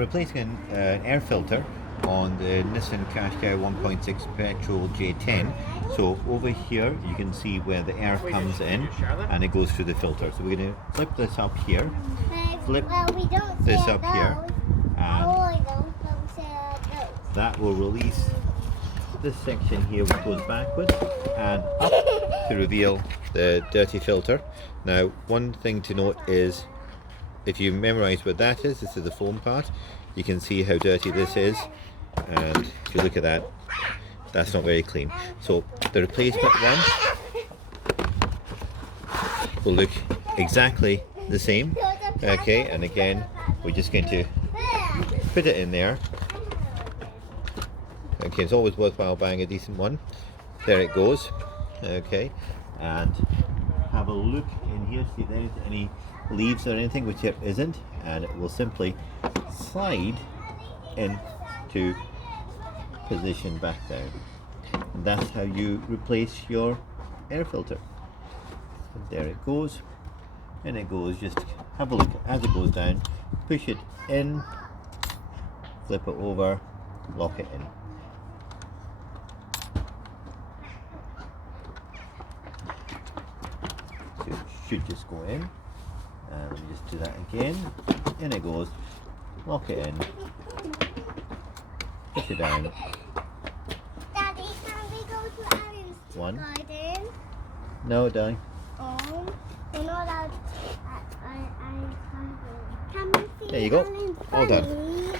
replacing an air filter on the Nissan Qashqai 1.6 petrol J10. So over here you can see where the air comes in and it goes through the filter. So we're going to flip this up here, flip this up here, and that will release this section here, which goes backwards and up to reveal the dirty filter. Now, one thing to note is, if you memorize what that is, this is the foam part. You can see how dirty this is, and if you look at that, that's not very clean. So the replacement one will look exactly the same. Okay, and again, we're just going to put it in there. Okay, it's always worthwhile buying a decent one. There it goes. Okay, and have a look in here, see if there's any leaves or anything, which there isn't, and it will simply slide into position back down. And that's how you replace your air filter. And there it goes, and it goes. Just have a look as it goes down, push it in, flip it over, lock it in. So it should just go in, and we just do that again. In it goes, lock it in, push it down. Daddy, can we go to Alan's One. garden? No, darling. We're not allowed. Can we see There you go. Alan's All done. bunny?